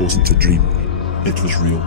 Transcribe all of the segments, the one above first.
wasn't a dream. It was real.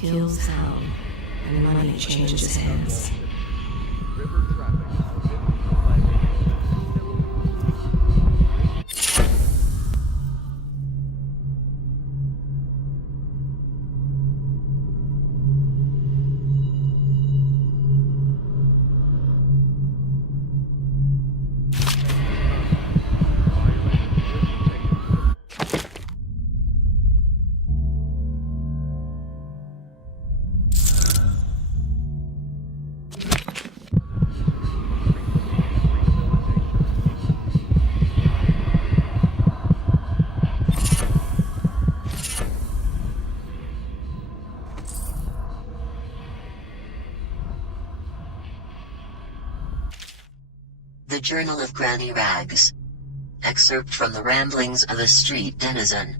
kills Hound, and money changes hands. The Journal of Granny Rags. Excerpt from the ramblings of a street denizen.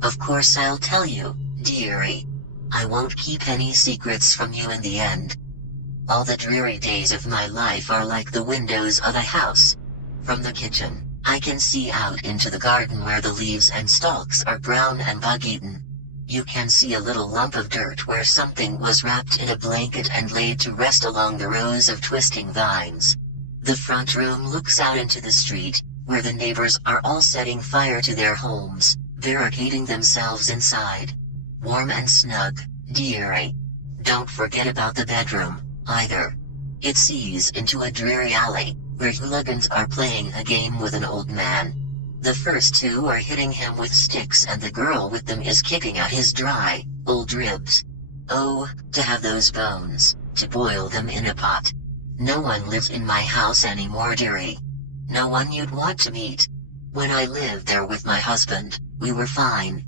Of course I'll tell you, dearie. I won't keep any secrets from you in the end. All the dreary days of my life are like the windows of a house. From the kitchen, I can see out into the garden where the leaves and stalks are brown and bug-eaten. You can see a little lump of dirt where something was wrapped in a blanket and laid to rest along the rows of twisting vines. The front room looks out into the street, where the neighbors are all setting fire to their homes, barricading themselves inside. Warm and snug, dearie. Don't forget about the bedroom, either. It sees into a dreary alley, where hooligans are playing a game with an old man. The first two are hitting him with sticks and the girl with them is kicking at his dry, old ribs. Oh, to have those bones, to boil them in a pot. No one lives in my house anymore, dearie. No one you'd want to meet. When I lived there with my husband, we were fine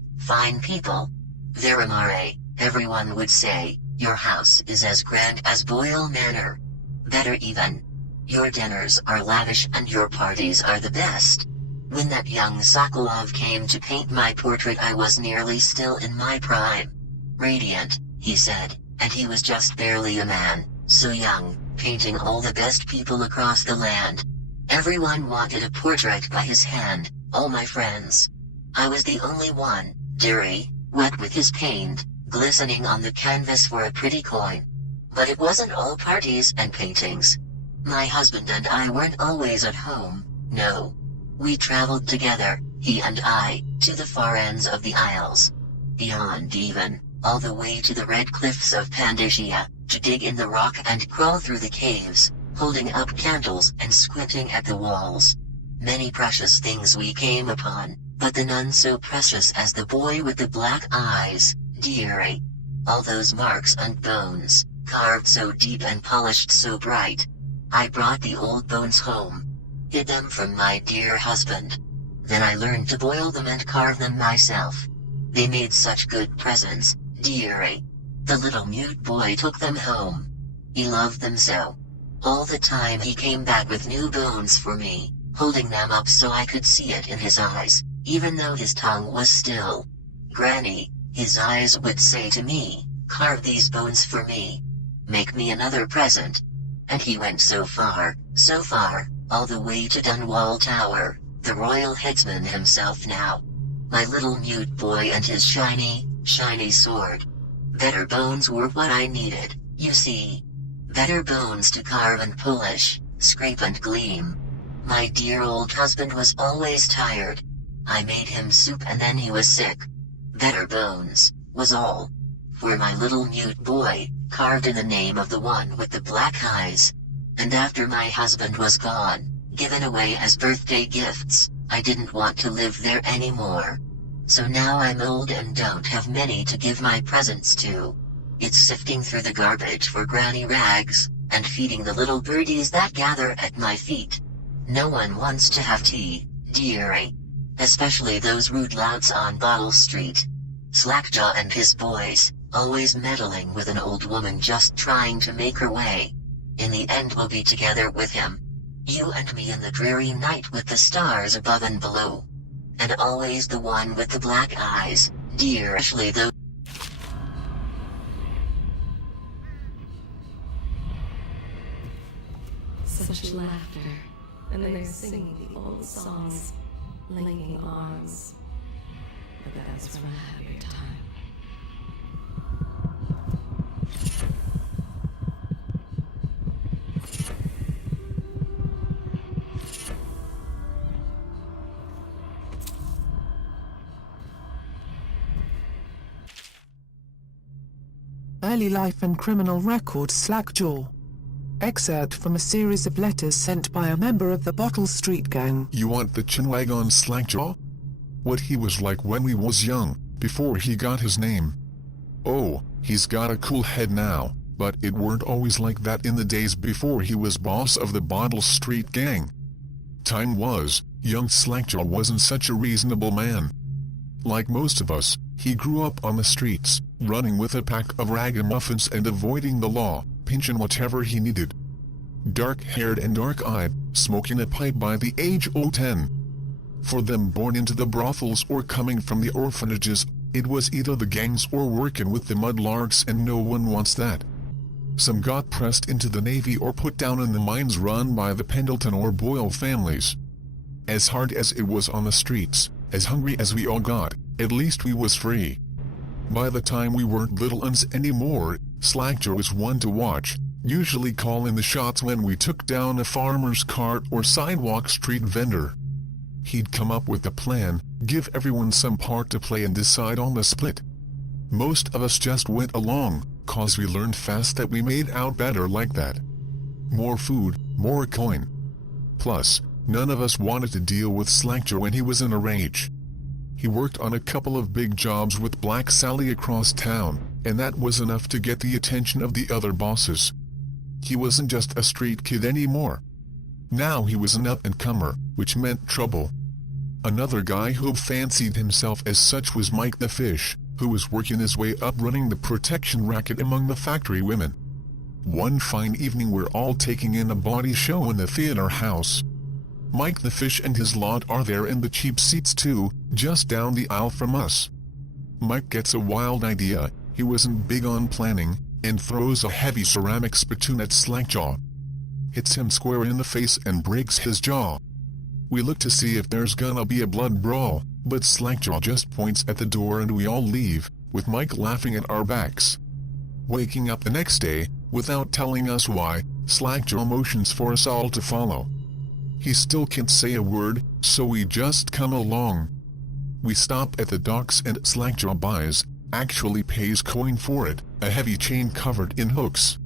people. Verimare, everyone would say, your house is as grand as Boyle Manor. Better even. Your dinners are lavish and your parties are the best. When that young Sokolov came to paint my portrait I was nearly still in my prime. Radiant, he said, and he was just barely a man, so young, painting all the best people across the land. Everyone wanted a portrait by his hand, all my friends. I was the only one, dearie, wet with his paint, glistening on the canvas for a pretty coin. But it wasn't all parties and paintings. My husband and I weren't always at home, no. We traveled together, he and I, to the far ends of the Isles. Beyond even, all the way to the red cliffs of Pandasia, to dig in the rock and crawl through the caves, holding up candles and squinting at the walls. Many precious things we came upon, but the none so precious as the boy with the black eyes, dearie. All those marks and bones, carved so deep and polished so bright. I brought the old bones home, hid them from my dear husband. Then I learned to boil them and carve them myself. They made such good presents, dearie. The little mute boy took them home. He loved them so. All the time he came back with new bones for me, holding them up so I could see it in his eyes, even though his tongue was still. Granny, his eyes would say to me, carve these bones for me. Make me another present. And he went so far, all the way to Dunwall Tower, the royal headsman himself now. My little mute boy and his shiny sword. Better bones were what I needed, you see. Better bones to carve and polish, scrape and gleam. My dear old husband was always tired. I made him soup and then he was sick. Better bones, was all. For my little mute boy, carved in the name of the one with the black eyes. And after my husband was gone, given away as birthday gifts, I didn't want to live there anymore. So now I'm old and don't have many to give my presents to. It's sifting through the garbage for granny rags, and feeding the little birdies that gather at my feet. No one wants to have tea, dearie. Especially those rude louts on Bottle Street. Slackjaw and his boys, always meddling with an old woman just trying to make her way. In the end we'll be together with him. You and me in the dreary night with the stars above and below. And always the one with the black eyes, dear Ashley though. Such laughter, and they're singing the old songs, linking arms. But that's from a happier time. Early life and criminal record Slackjaw. Excerpt from a series of letters sent by a member of the Bottle Street Gang. You want the chinwag on Slackjaw? What he was like when we was young, before he got his name. Oh, he's got a cool head now, but it weren't always like that in the days before he was boss of the Bottle Street Gang. Time was, young Slackjaw wasn't such a reasonable man. Like most of us, he grew up on the streets, running with a pack of ragamuffins and avoiding the law, pinching whatever he needed. Dark-haired and dark-eyed, smoking a pipe by the age of 10. For them born into the brothels or coming from the orphanages, it was either the gangs or working with the mudlarks, and no one wants that. Some got pressed into the Navy or put down in the mines run by the Pendleton or Boyle families. As hard as it was on the streets, as hungry as we all got, at least we was free. By the time we weren't little uns anymore, Slackjaw was one to watch, usually calling the shots when we took down a farmer's cart or sidewalk street vendor. He'd come up with a plan, give everyone some part to play and decide on the split. Most of us just went along, cause we learned fast that we made out better like that. More food, more coin. Plus, none of us wanted to deal with Slackjaw when he was in a rage. He worked on a couple of big jobs with Black Sally across town, and that was enough to get the attention of the other bosses. He wasn't just a street kid anymore. Now he was an up-and-comer, which meant trouble. Another guy who fancied himself as such was Mike the Fish, who was working his way up running the protection racket among the factory women. One fine evening we're all taking in a body show in the theater house. Mike the Fish and his lot are there in the cheap seats too, just down the aisle from us. Mike gets a wild idea, he wasn't big on planning, and throws a heavy ceramic spittoon at Slackjaw. Hits him square in the face and breaks his jaw. We look to see if there's gonna be a blood brawl, but Slackjaw just points at the door and we all leave, with Mike laughing at our backs. Waking up the next day, without telling us why, Slackjaw motions for us all to follow. He still can't say a word, so we just come along. We stop at the docks and Slackjaw buys, actually pays coin for it, a heavy chain covered in hooks.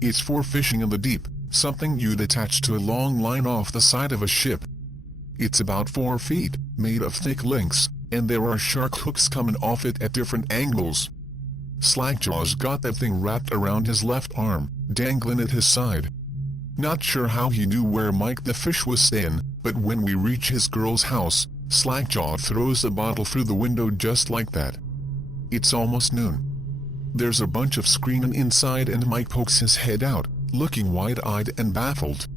It's for fishing in the deep, something you'd attach to a long line off the side of a ship. It's about 4 feet, made of thick links, and there are shark hooks coming off it at different angles. Slackjaw's got that thing wrapped around his left arm, dangling at his side. Not sure how he knew where Mike the fish was staying, but when we reach his girl's house, Slackjaw throws a bottle through the window just like that. It's almost noon. There's a bunch of screaming inside and Mike pokes his head out, looking wide-eyed and baffled.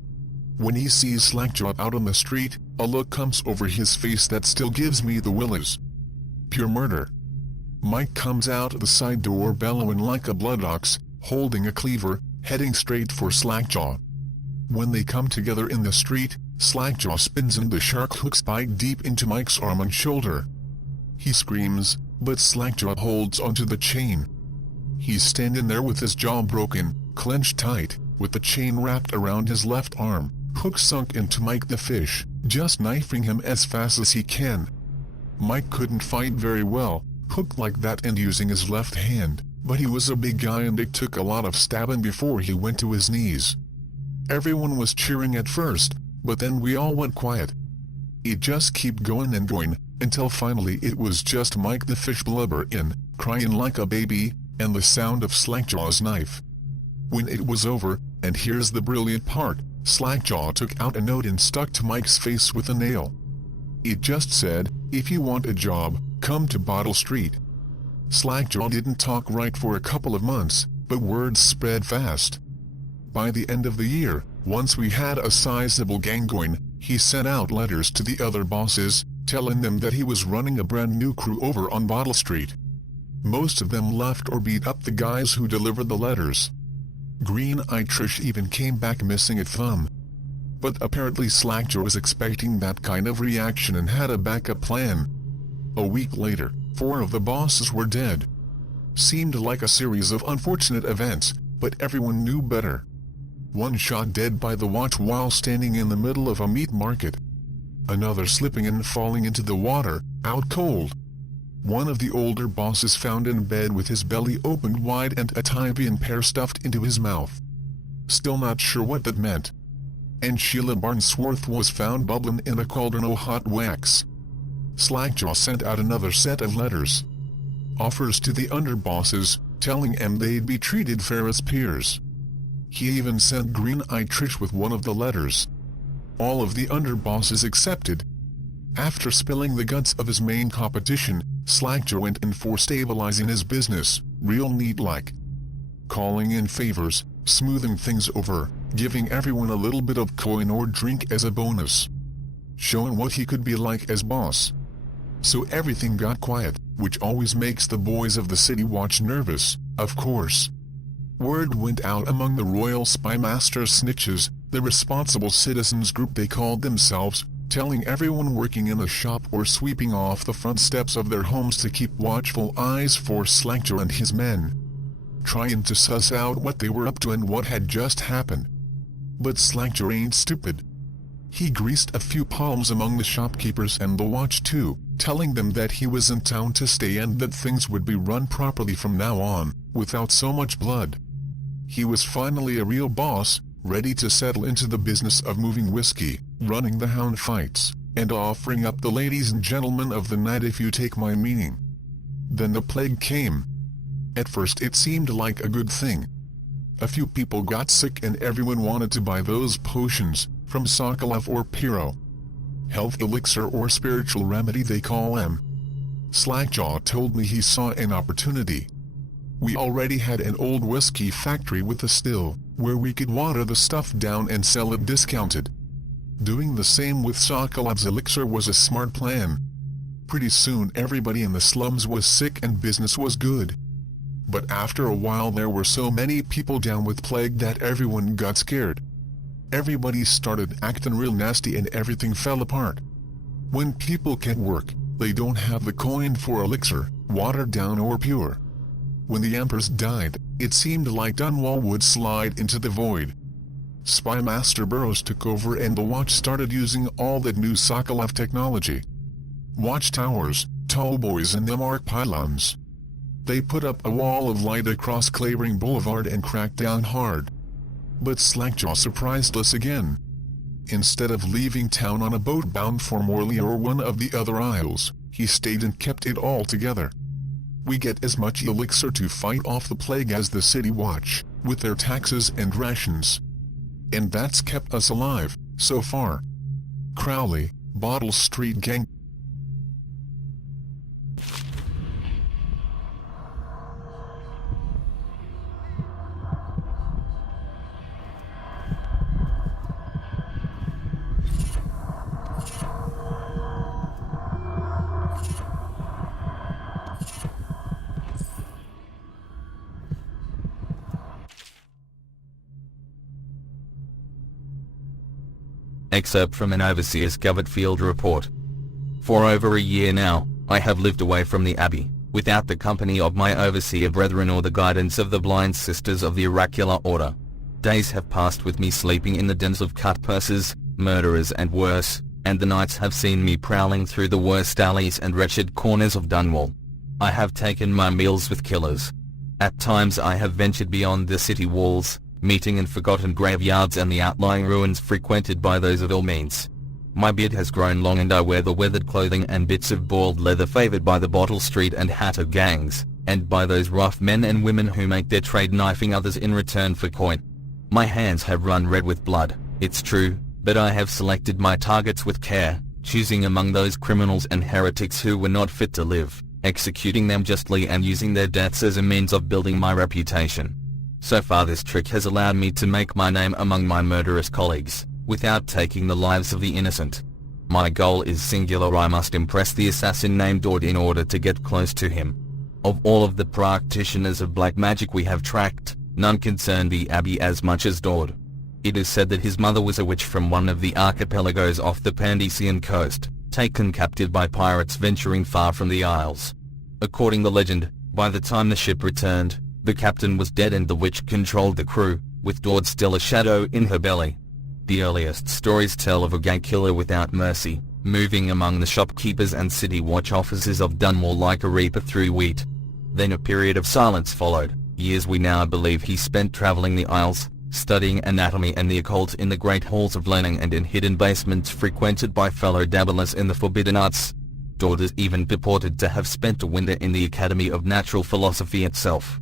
When he sees Slackjaw out on the street, a look comes over his face that still gives me the willies. Pure murder. Mike comes out the side door bellowing like a blood ox, holding a cleaver, heading straight for Slackjaw. When they come together in the street, Slackjaw spins and the shark hooks bite deep into Mike's arm and shoulder. He screams, but Slackjaw holds onto the chain. He's standing there with his jaw broken, clenched tight, with the chain wrapped around his left arm, hook sunk into Mike the fish, just knifing him as fast as he can. Mike couldn't fight very well, hooked like that and using his left hand, but he was a big guy and it took a lot of stabbing before he went to his knees. Everyone was cheering at first, but then we all went quiet. It just kept going and going, until finally it was just Mike the fish blubbering, crying like a baby, and the sound of Slackjaw's knife. When it was over, and here's the brilliant part, Slackjaw took out a note and stuck to Mike's face with a nail. It just said, "If you want a job, come to Bottle Street." Slackjaw didn't talk right for a couple of months, but words spread fast. By the end of the year, once we had a sizable gang going, he sent out letters to the other bosses, telling them that he was running a brand new crew over on Bottle Street. Most of them left or beat up the guys who delivered the letters. Green-eyed Trish even came back missing a thumb. But apparently Slackjaw was expecting that kind of reaction and had a backup plan. A week later, 4 of the bosses were dead. Seemed like a series of unfortunate events, but everyone knew better. One shot dead by the watch while standing in the middle of a meat market. Another slipping and falling into the water, out cold. One of the older bosses found in bed with his belly opened wide and a Tybian pear stuffed into his mouth. Still not sure what that meant. And Sheila Barnsworth was found bubbling in a cauldron of hot wax. Slackjaw sent out another set of letters. Offers to the underbosses, telling them they'd be treated fair as peers. He even sent Green-eyed Trish with one of the letters. All of the underbosses accepted. After spilling the guts of his main competition, Slackjaw went in for stabilizing his business, real neat-like. Calling in favors, smoothing things over, giving everyone a little bit of coin or drink as a bonus. Showing what he could be like as boss. So everything got quiet, which always makes the boys of the City Watch nervous, of course. Word went out among the Royal Spymaster Snitches, the responsible citizens group they called themselves, telling everyone working in a shop or sweeping off the front steps of their homes to keep watchful eyes for Slackjaw and his men. Trying to suss out what they were up to and what had just happened. But Slackjaw ain't stupid. He greased a few palms among the shopkeepers and the watch too, telling them that he was in town to stay and that things would be run properly from now on, without so much blood. He was finally a real boss, ready to settle into the business of moving whiskey, running the hound fights, and offering up the ladies and gentlemen of the night if you take my meaning. Then the plague came. At first it seemed like a good thing. A few people got sick and everyone wanted to buy those potions, from Sokolov or Piro. Health elixir or spiritual remedy they call them. Slackjaw told me he saw an opportunity. We already had an old whiskey factory with a still, where we could water the stuff down and sell it discounted. Doing the same with Sokolov's elixir was a smart plan. Pretty soon everybody in the slums was sick and business was good. But after a while there were so many people down with plague that everyone got scared. Everybody started acting real nasty and everything fell apart. When people can't work, they don't have the coin for elixir, watered down or pure. When the Empress died, it seemed like Dunwall would slide into the void. Spymaster Burroughs took over and the Watch started using all that new Sokolov technology. Watchtowers, tallboys and them arc pylons. They put up a wall of light across Clavering Boulevard and cracked down hard. But Slackjaw surprised us again. Instead of leaving town on a boat bound for Morley or one of the other isles, he stayed and kept it all together. We get as much elixir to fight off the plague as the City Watch, with their taxes and rations. And that's kept us alive, so far. Crowley, Bottle Street Gang. Excerpt from an Overseer's Covered Field Report. For over a year now, I have lived away from the Abbey, without the company of my overseer brethren or the guidance of the blind sisters of the oracular order. Days have passed with me sleeping in the dens of cut-purses, murderers and worse, and the nights have seen me prowling through the worst alleys and wretched corners of Dunwall. I have taken my meals with killers. At times I have ventured beyond the city walls, meeting in forgotten graveyards and the outlying ruins frequented by those of ill means. My beard has grown long and I wear the weathered clothing and bits of boiled leather favored by the Bottle Street and Hatter gangs, and by those rough men and women who make their trade knifing others in return for coin. My hands have run red with blood, it's true, but I have selected my targets with care, choosing among those criminals and heretics who were not fit to live, executing them justly and using their deaths as a means of building my reputation. So far this trick has allowed me to make my name among my murderous colleagues, without taking the lives of the innocent. My goal is singular. I must impress the assassin named Dord in order to get close to him. Of all of the practitioners of black magic we have tracked, none concern the Abbey as much as Dord. It is said that his mother was a witch from one of the archipelagos off the Pandesian coast, taken captive by pirates venturing far from the Isles. According to legend, by the time the ship returned, the captain was dead and the witch controlled the crew, with Dord still a shadow in her belly. The earliest stories tell of a gang killer without mercy, moving among the shopkeepers and city watch officers of Dunwall like a reaper through wheat. Then a period of silence followed, years we now believe he spent traveling the Isles, studying anatomy and the occult in the great halls of learning and in hidden basements frequented by fellow dabblers in the forbidden arts. Dord is even purported to have spent a winter in the Academy of Natural Philosophy itself.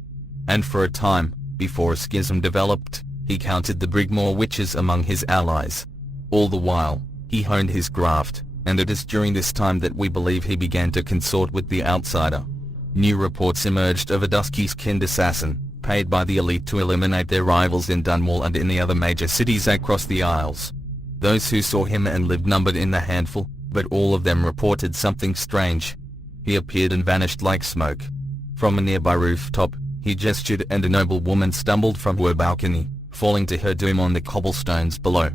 And for a time, before a schism developed, he counted the Brigmore witches among his allies. All the while, he honed his graft, and it is during this time that we believe he began to consort with the outsider. New reports emerged of a dusky-skinned assassin, paid by the elite to eliminate their rivals in Dunwall and in the other major cities across the Isles. Those who saw him and lived numbered in the handful, but all of them reported something strange. He appeared and vanished like smoke. From a nearby rooftop, he gestured and a noble woman stumbled from her balcony, falling to her doom on the cobblestones below.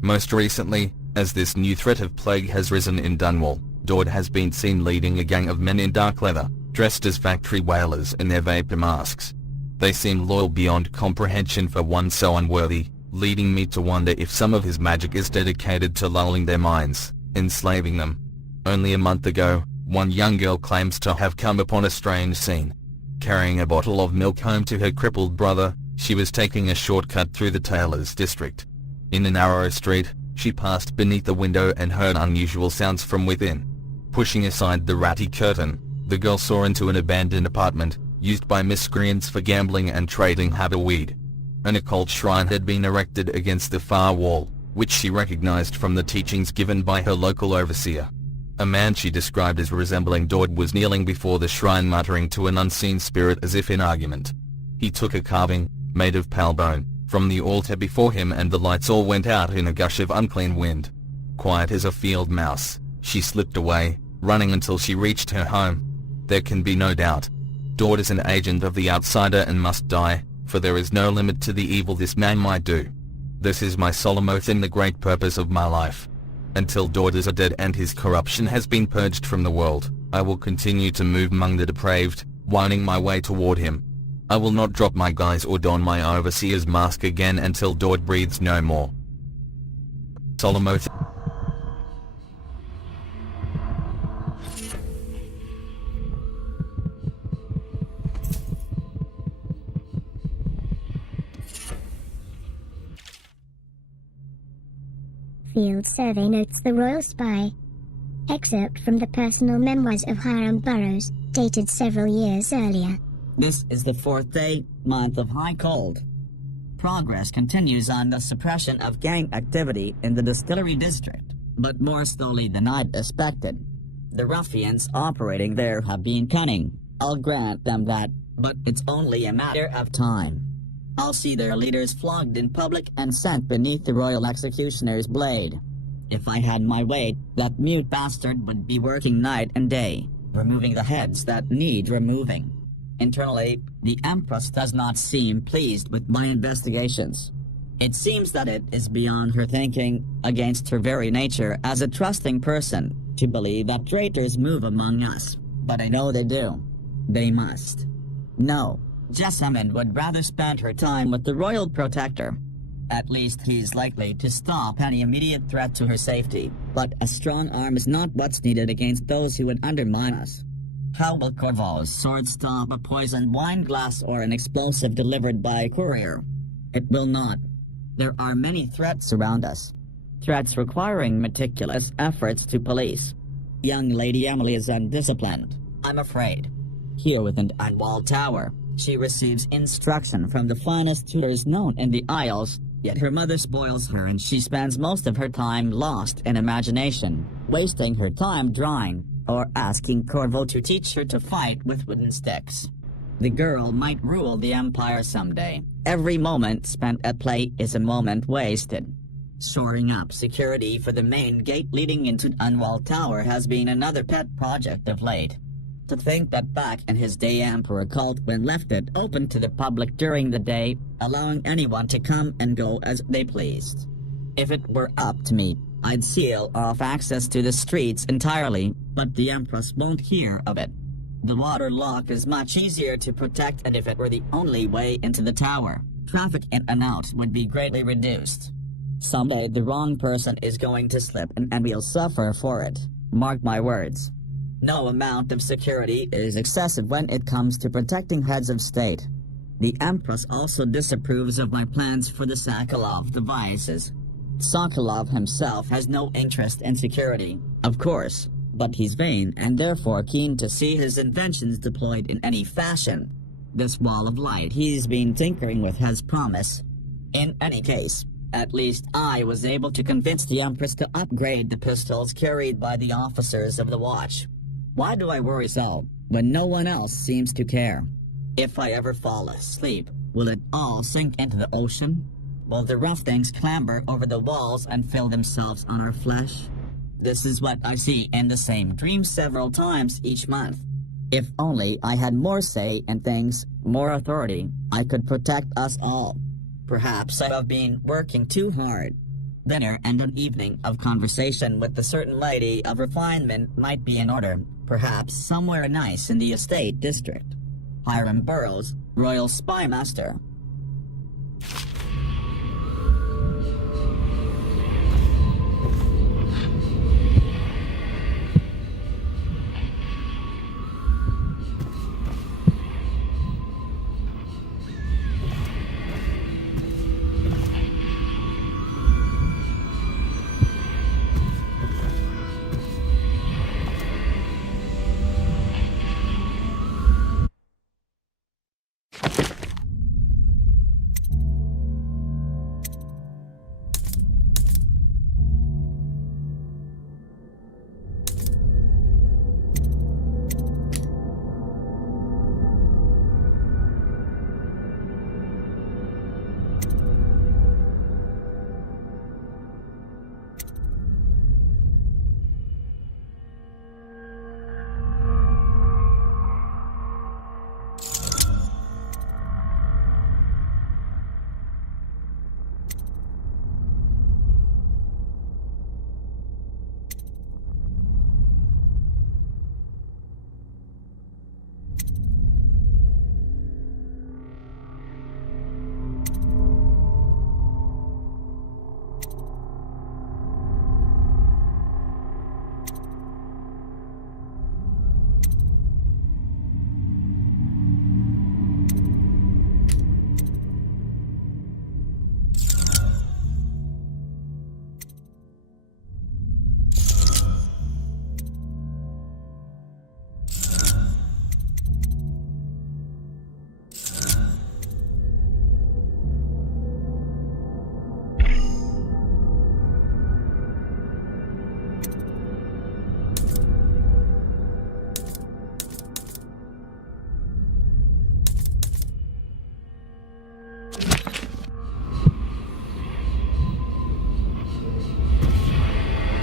Most recently, as this new threat of plague has risen in Dunwall, Dord has been seen leading a gang of men in dark leather, dressed as factory whalers in their vapor masks. They seem loyal beyond comprehension for one so unworthy, leading me to wonder if some of his magic is dedicated to lulling their minds, enslaving them. Only a month ago, one young girl claims to have come upon a strange scene. Carrying a bottle of milk home to her crippled brother, she was taking a shortcut through the tailor's district. In a narrow street, she passed beneath the window and heard unusual sounds from within. Pushing aside the ratty curtain, the girl saw into an abandoned apartment, used by miscreants for gambling and trading haberweed. An occult shrine had been erected against the far wall, which she recognized from the teachings given by her local overseer. A man she described as resembling Dord was kneeling before the shrine muttering to an unseen spirit as if in argument. He took a carving, made of pale bone, from the altar before him and the lights all went out in a gush of unclean wind. Quiet as a field mouse, she slipped away, running until she reached her home. There can be no doubt. Dord is an agent of the outsider and must die, for there is no limit to the evil this man might do. This is my solemn oath and the great purpose of my life. Until Dord is dead and his corruption has been purged from the world, I will continue to move among the depraved, winding my way toward him. I will not drop my guise or don my overseer's mask again until Dord breathes no more. Solemn oath. Field survey notes the royal spy. Excerpt from the personal memoirs of Hiram Burroughs, dated several years earlier. This is the 4th day, month of high cold. Progress continues on the suppression of gang activity in the distillery district, but more slowly than I'd expected. The ruffians operating there have been cunning. I'll grant them that, but it's only a matter of time. I'll see their leaders flogged in public and sent beneath the royal executioner's blade. If I had my way, that mute bastard would be working night and day, removing the heads that need removing. Internally, the Empress does not seem pleased with my investigations. It seems that it is beyond her thinking, against her very nature as a trusting person, to believe that traitors move among us. But I know they do. They must. No, Jessamine would rather spend her time with the royal protector. At least he's likely to stop any immediate threat to her safety. But a strong arm is not what's needed against those who would undermine us. How will Corvo's sword stop a poisoned wine glass or an explosive delivered by a courier? It will not. There are many threats around us. Threats requiring meticulous efforts to police. Young Lady Emily is undisciplined, I'm afraid. Here within Dunwall Tower, she receives instruction from the finest tutors known in the Isles, yet her mother spoils her and she spends most of her time lost in imagination, wasting her time drawing, or asking Corvo to teach her to fight with wooden sticks. The girl might rule the Empire someday. Every moment spent at play is a moment wasted. Shoring up security for the main gate leading into Dunwall Tower has been another pet project of late. To think that back in his day Emperor Caldwin left it open to the public during the day, allowing anyone to come and go as they pleased. If it were up to me, I'd seal off access to the streets entirely, but the Empress won't hear of it. The water lock is much easier to protect, and if it were the only way into the tower, traffic in and out would be greatly reduced. Someday the wrong person is going to slip and we'll suffer for it. Mark my words. No amount of security is excessive when it comes to protecting heads of state. The Empress also disapproves of my plans for the Sokolov devices. Sokolov himself has no interest in security, of course, but he's vain and therefore keen to see his inventions deployed in any fashion. This wall of light he's been tinkering with has promise. In any case, at least I was able to convince the Empress to upgrade the pistols carried by the officers of the watch. Why do I worry so, when no one else seems to care? If I ever fall asleep, will it all sink into the ocean? Will the rough things clamber over the walls and fill themselves on our flesh? This is what I see in the same dream several times each month. If only I had more say in things, more authority, I could protect us all. Perhaps I have been working too hard. Dinner and an evening of conversation with a certain lady of refinement might be in order, perhaps somewhere nice in the estate district. Hiram Burroughs, Royal Spy Master.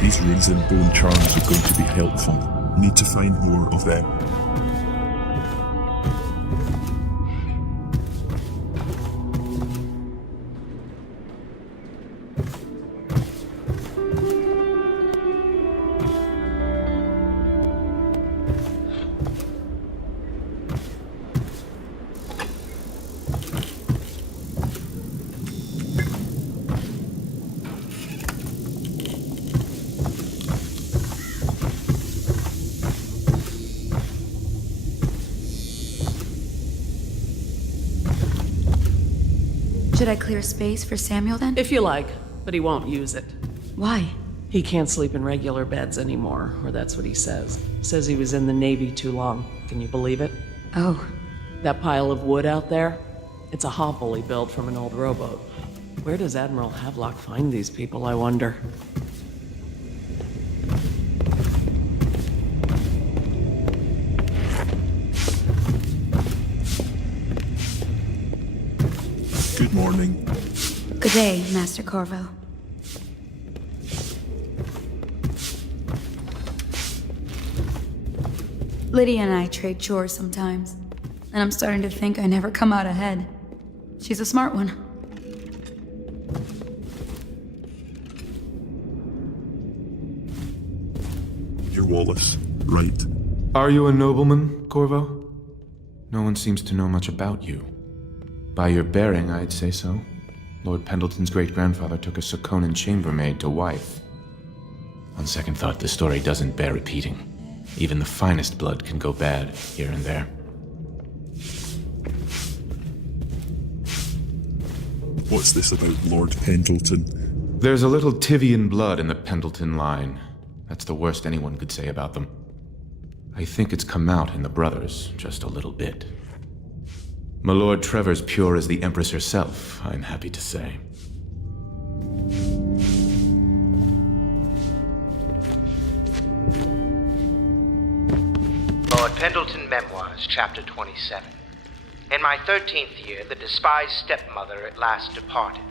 These runes and bone charms are going to be helpful. Need to find more of them. Should I clear space for Samuel then? If you like, but he won't use it. Why? He can't sleep in regular beds anymore, or that's what he says. Says he was in the Navy too long. Can you believe it? Oh. That pile of wood out there? It's a hovel he built from an old rowboat. Where does Admiral Havelock find these people, I wonder? Good morning. Good day, Master Corvo. Lydia and I trade chores sometimes, and I'm starting to think I never come out ahead. She's a smart one. You're Wallace, right? Are you a nobleman, Corvo? No one seems to know much about you. By your bearing, I'd say so. Lord Pendleton's great-grandfather took a Sokonan chambermaid to wife. On second thought, the story doesn't bear repeating. Even the finest blood can go bad here and there. What's this about Lord Pendleton? There's a little Tivian blood in the Pendleton line. That's the worst anyone could say about them. I think it's come out in the brothers, just a little bit. My Lord Trevor's pure as the Empress herself, I'm happy to say. Lord Pendleton Memoirs, Chapter 27. In my 13th year, the despised stepmother at last departed,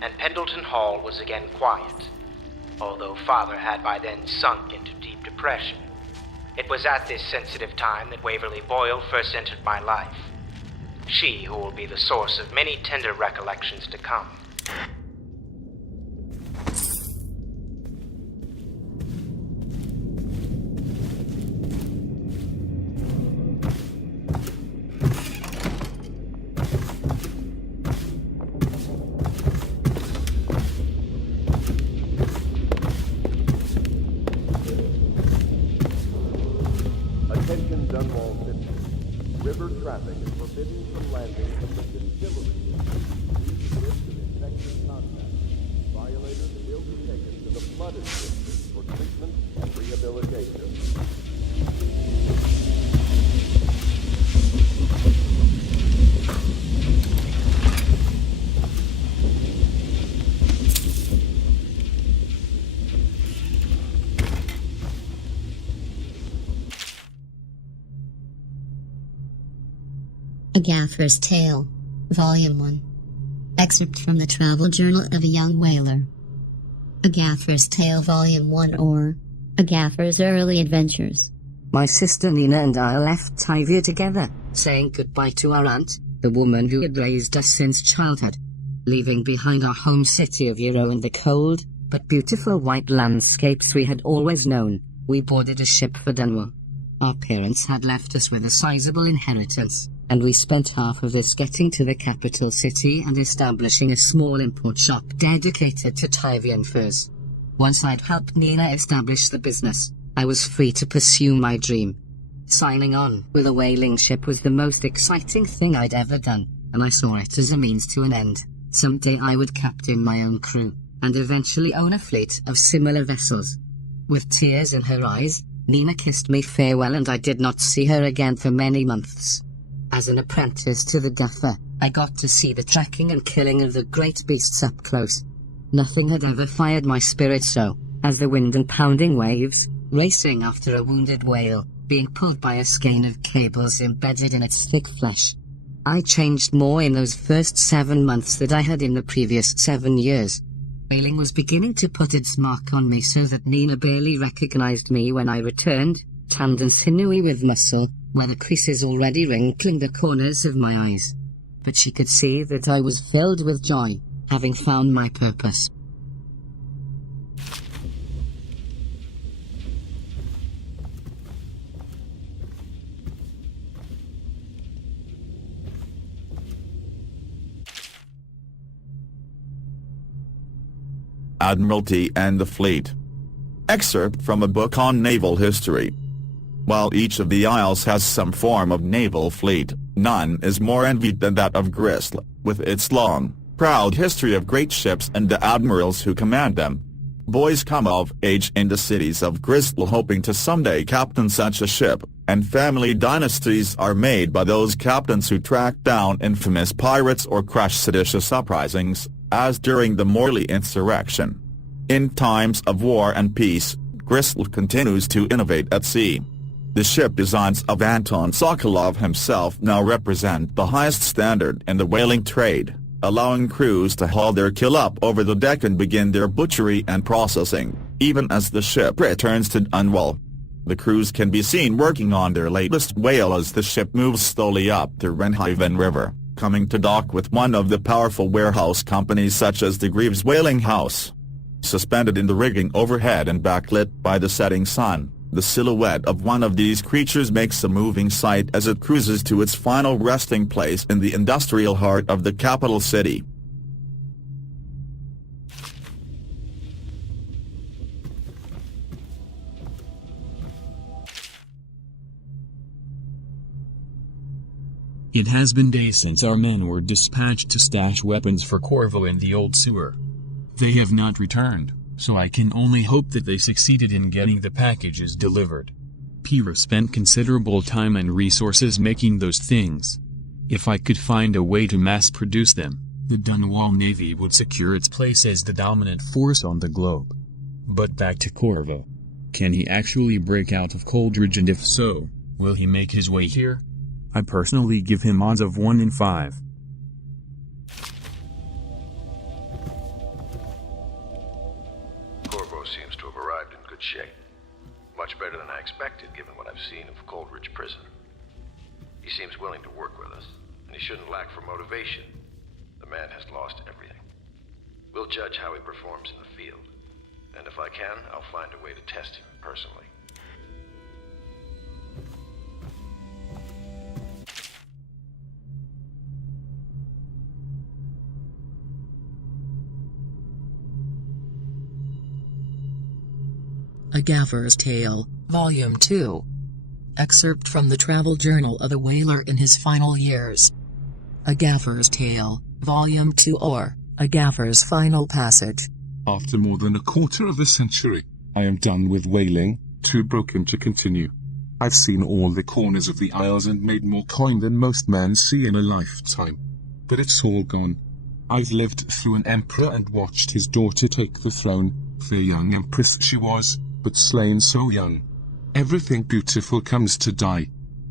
and Pendleton Hall was again quiet, although Father had by then sunk into deep depression. It was at this sensitive time that Waverly Boyle first entered my life. She who will be the source of many tender recollections to come. Attention Dunwall City. River traffic is forbidden from landing from the distillery. These risks of infectious contact. Violators will be taken to the flooded district for treatment and rehabilitation. A Gaffer's Tale, Volume 1. Excerpt from the Travel Journal of a Young Whaler. A Gaffer's Tale, Volume 1, or A Gaffer's Early Adventures. My sister Nina and I left Tivia together, saying goodbye to our aunt, the woman who had raised us since childhood. Leaving behind our home city of Euro and the cold, but beautiful white landscapes we had always known, we boarded a ship for Dunwall. Our parents had left us with a sizable inheritance, and we spent half of this getting to the capital city and establishing a small import shop dedicated to Tivian furs. Once I'd helped Nina establish the business, I was free to pursue my dream. Signing on with a whaling ship was the most exciting thing I'd ever done, and I saw it as a means to an end. Someday I would captain my own crew, and eventually own a fleet of similar vessels. With tears in her eyes, Nina kissed me farewell, and I did not see her again for many months. As an apprentice to the gaffer, I got to see the tracking and killing of the great beasts up close. Nothing had ever fired my spirit so, as the wind and pounding waves, racing after a wounded whale, being pulled by a skein of cables embedded in its thick flesh. I changed more in those first 7 months than I had in the previous 7 years. Whaling was beginning to put its mark on me so that Nina barely recognized me when I returned, tanned and sinewy with muscle, where the creases already wrinkling the corners of my eyes. But she could see that I was filled with joy, having found my purpose. Admiralty and the Fleet. Excerpt from a book on naval history. While each of the Isles has some form of naval fleet, none is more envied than that of Gristl, with its long, proud history of great ships and the admirals who command them. Boys come of age in the cities of Gristl hoping to someday captain such a ship, and family dynasties are made by those captains who track down infamous pirates or crush seditious uprisings, as during the Morley insurrection. In times of war and peace, Gristl continues to innovate at sea. The ship designs of Anton Sokolov himself now represent the highest standard in the whaling trade, allowing crews to haul their kill up over the deck and begin their butchery and processing, even as the ship returns to Dunwall. The crews can be seen working on their latest whale as the ship moves slowly up the Wrenhaven River, coming to dock with one of the powerful warehouse companies such as the Greaves Whaling House. Suspended in the rigging overhead and backlit by the setting sun, the silhouette of one of these creatures makes a moving sight as it cruises to its final resting place in the industrial heart of the capital city. It has been days since our men were dispatched to stash weapons for Corvo in the old sewer. They have not returned, so I can only hope that they succeeded in getting the packages delivered. Peter spent considerable time and resources making those things. If I could find a way to mass-produce them, the Dunwall Navy would secure its place as the dominant force on the globe. But back to Corvo. Can he actually break out of Coldridge, and if so, will he make his way here? I personally give him odds of 1 in 5. Corvo seems to have arrived in good shape. Much better than I expected, given what I've seen of Coldridge Prison. He seems willing to work with us, and he shouldn't lack for motivation. The man has lost everything. We'll judge how he performs in the field, and if I can, I'll find a way to test him personally. A Gaffer's Tale, Volume 2. Excerpt from the travel journal of a whaler in his final years. A Gaffer's Tale, Volume 2, or A Gaffer's Final Passage. After more than a quarter of a century, I am done with whaling, too broken to continue. I've seen all the corners of the Isles and made more coin than most men see in a lifetime. But it's all gone. I've lived through an emperor and watched his daughter take the throne, fair young Empress she was, but slain so young. Everything beautiful comes to die.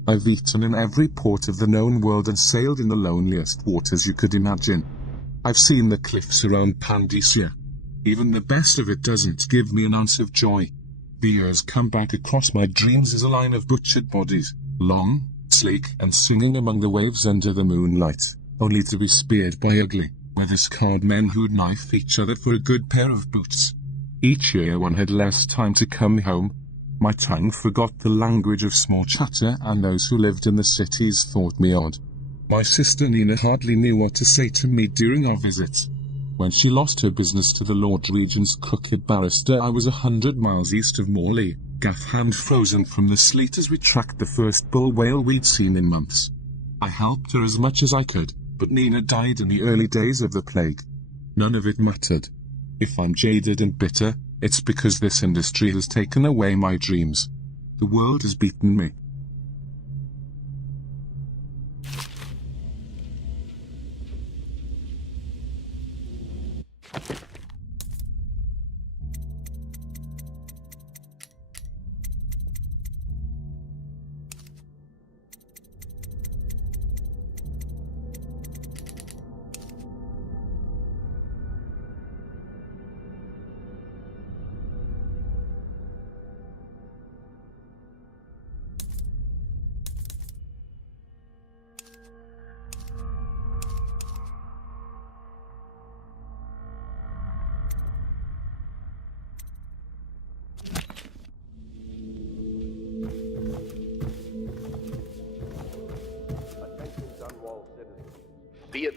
I've eaten in every port of the known world and sailed in the loneliest waters you could imagine. I've seen the cliffs around Pandesia. Even the best of it doesn't give me an ounce of joy. The years come back across my dreams as a line of butchered bodies, long, sleek and singing among the waves under the moonlight, only to be speared by ugly, weather-scarred men who'd knife each other for a good pair of boots. Each year one had less time to come home. My tongue forgot the language of small chatter, and those who lived in the cities thought me odd. My sister Nina hardly knew what to say to me during our visits. When she lost her business to the Lord Regent's crooked barrister, I was 100 miles east of Morley, gaff-hand frozen from the sleet as we tracked the first bull whale we'd seen in months. I helped her as much as I could, but Nina died in the early days of the plague. None of it mattered. If I'm jaded and bitter, it's because this industry has taken away my dreams. The world has beaten me.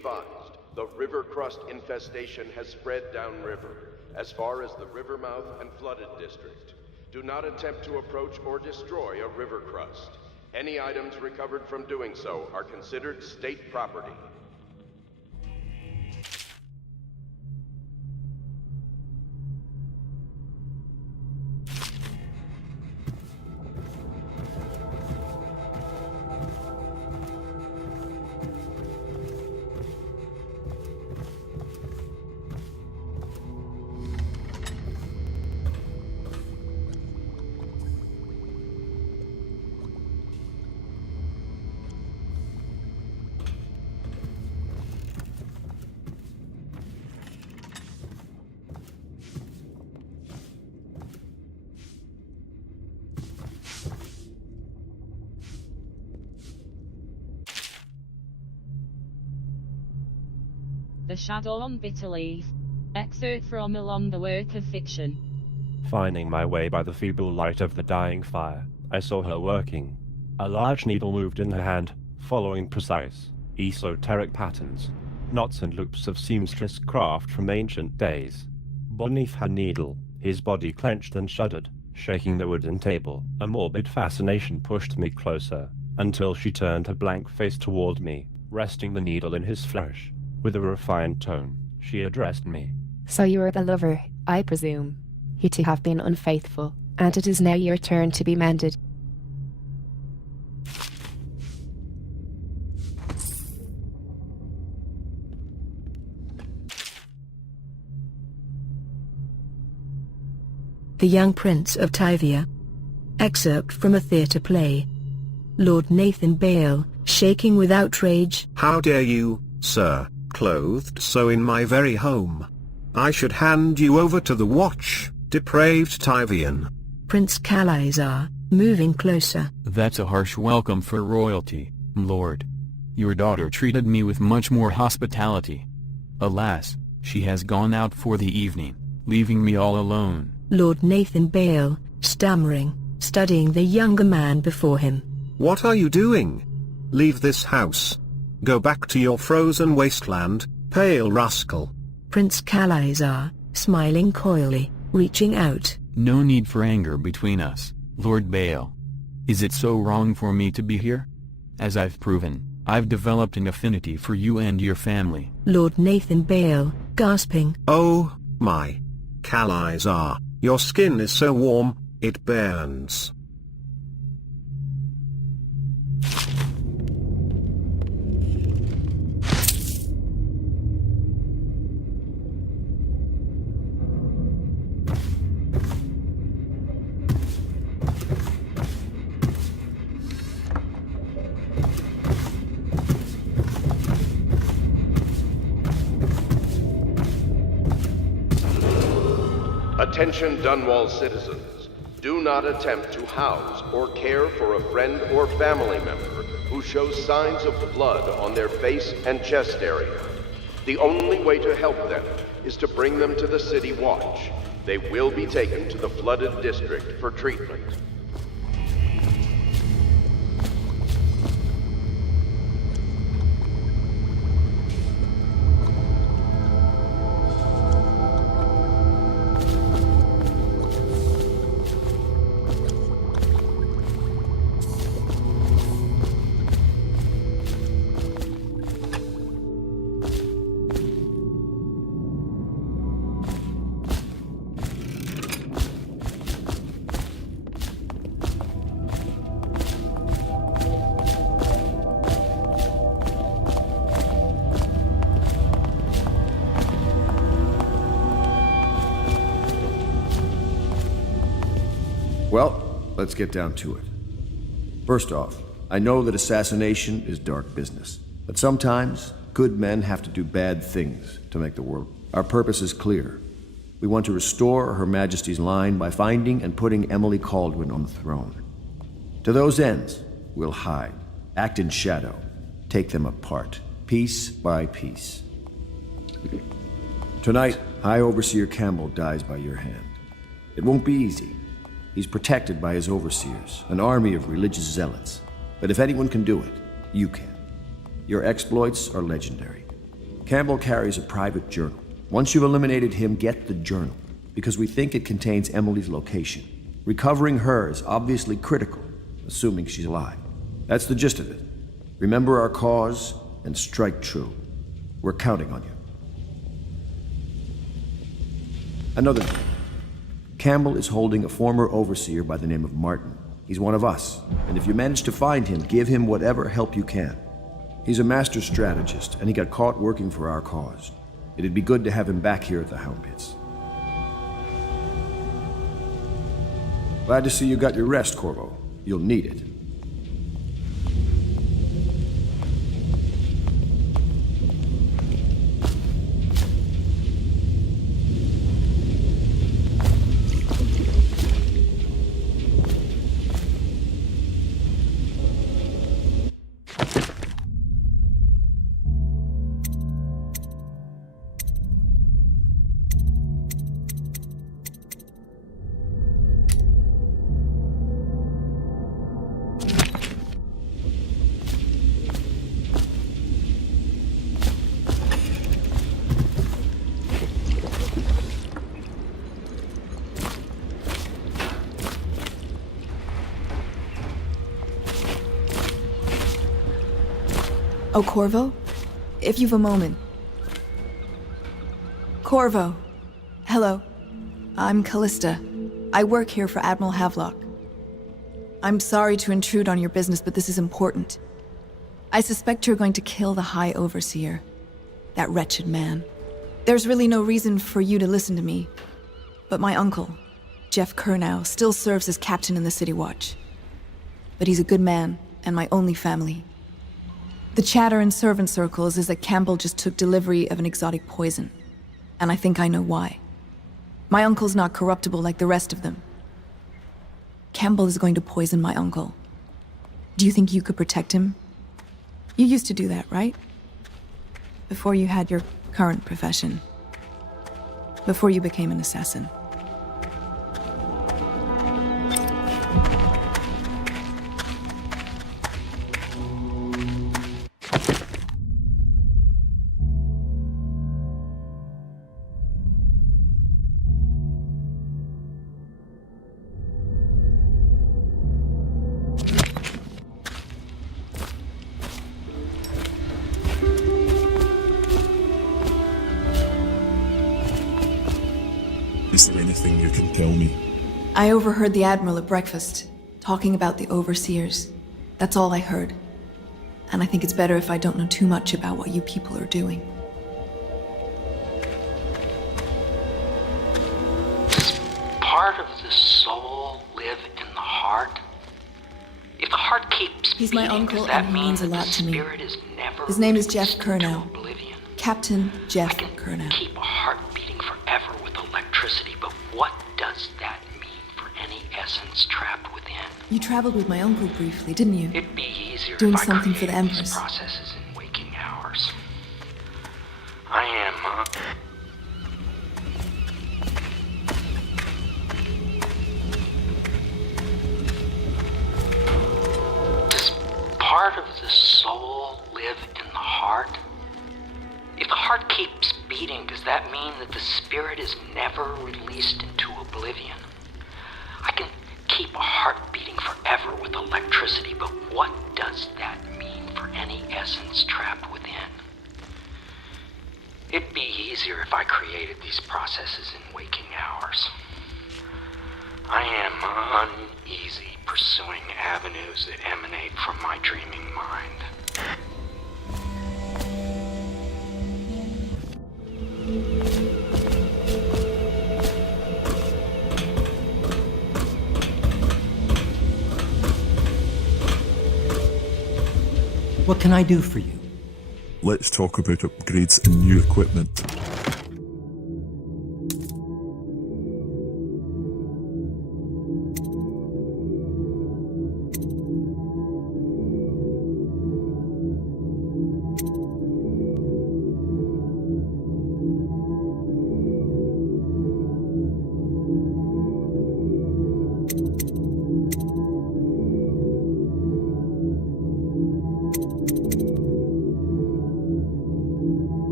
advised, the river crust infestation has spread downriver, as far as the river mouth and flooded district. Do not attempt to approach or destroy a river crust. Any items recovered from doing so are considered state property. The Shadow on Bitter Leaf. Excerpt from Along the Work of Fiction. Finding my way by the feeble light of the dying fire, I saw her working. A large needle moved in her hand, following precise, esoteric patterns, knots and loops of seamstress craft from ancient days. Beneath her needle, his body clenched and shuddered, shaking the wooden table. A morbid fascination pushed me closer, until she turned her blank face toward me, resting the needle in his flesh. With a refined tone, she addressed me. So you are the lover, I presume. You two have been unfaithful, and it is now your turn to be mended. The Young Prince of Tyvia. Excerpt from a theatre play. Lord Nathan Bale, shaking with outrage. How dare you, sir, clothed so in my very home? I should hand you over to the watch, depraved Tyvian. Prince Kallian, moving closer. That's a harsh welcome for royalty, Lord. Your daughter treated me with much more hospitality. Alas, she has gone out for the evening, leaving me all alone. Lord Nathan Bale, stammering, studying the younger man before him. What are you doing? Leave this house. Go back to your frozen wasteland, pale rascal. Prince Kallian, smiling coyly, reaching out. No need for anger between us, Lord Bale. Is it so wrong for me to be here? As I've proven, I've developed an affinity for you and your family. Lord Nathan Bale, gasping. Oh, my. Kallian, your skin is so warm, it burns. Attention Dunwall citizens. Do not attempt to house or care for a friend or family member who shows signs of blood on their face and chest area. The only way to help them is to bring them to the City Watch. They will be taken to the flooded district for treatment. Well, let's get down to it. First off, I know that assassination is dark business, but sometimes good men have to do bad things to make the world. Our purpose is clear. We want to restore Her Majesty's line by finding and putting Emily Kaldwin on the throne. To those ends, we'll hide, act in shadow, take them apart, piece by piece. Tonight, High Overseer Campbell dies by your hand. It won't be easy. He's protected by his overseers, an army of religious zealots. But if anyone can do it, you can. Your exploits are legendary. Campbell carries a private journal. Once you've eliminated him, get the journal, because we think it contains Emily's location. Recovering her is obviously critical, assuming she's alive. That's the gist of it. Remember our cause and strike true. We're counting on you. Another thing. Campbell is holding a former overseer by the name of Martin. He's one of us, and if you manage to find him, give him whatever help you can. He's a master strategist, and he got caught working for our cause. It'd be good to have him back here at the Hound Pits. Glad to see you got your rest, Corvo. You'll need it. Oh, Corvo? If you've a moment. Corvo. Hello. I'm Callista. I work here for Admiral Havelock. I'm sorry to intrude on your business, but this is important. I suspect you're going to kill the High Overseer. That wretched man. There's really no reason for you to listen to me. But my uncle, Jeff Kernow, still serves as captain in the City Watch. But he's a good man, and my only family. The chatter in servant circles is that Campbell just took delivery of an exotic poison. And I think I know why. My uncle's not corruptible like the rest of them. Campbell is going to poison my uncle. Do you think you could protect him? You used to do that, right? Before you had your current profession. Before you became an assassin. Is there anything you can tell me? I overheard the Admiral at breakfast, talking about the Overseers. That's all I heard. And I think it's better if I don't know too much about what you people are doing. Does part of the soul live in the heart? If the heart keeps He's beating, my uncle, does that and he mean means a that lot the to me. spirit is never His name is Jeff released into Kernow. oblivion? Captain Jeff Kernow. Keep a heart beating forever with electricity, but what does that mean for any essence trapped within? You traveled with my uncle briefly, didn't you? It'd be easier Doing if I something for the created Empress. these processes in waking hours. I am, Does part of the soul live in the heart? If the heart keeps beating, does that mean that the spirit is never released into oblivion? I can keep a heart beating forever with electricity, but what does that mean for any essence trapped within? It'd be easier if I created these processes in waking hours. I am uneasy pursuing avenues that emanate from my dreaming mind. What can I do for you? Let's talk about upgrades and new equipment.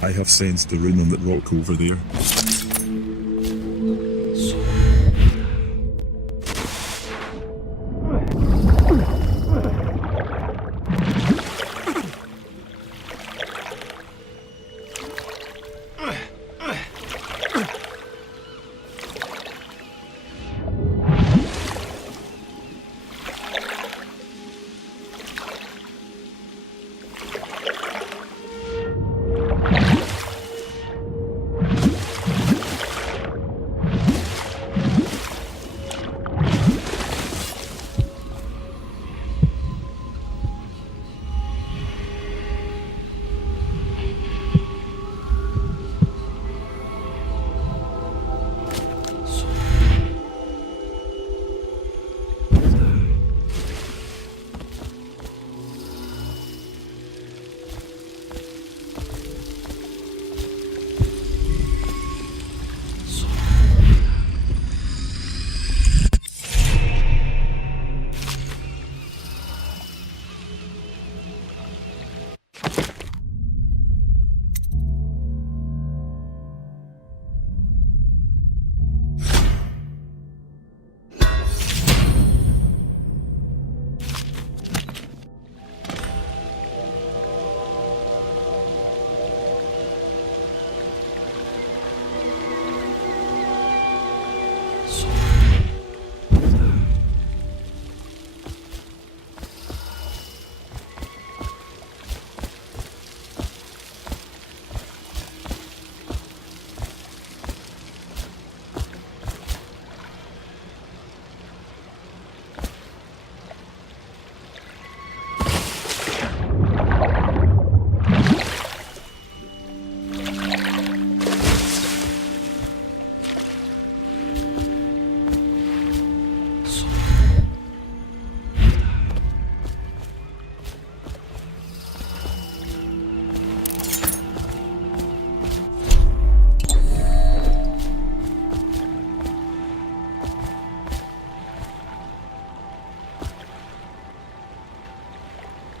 I have sensed the rune on that rock over there.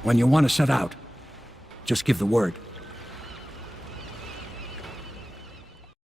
When you want to set out, just give the word.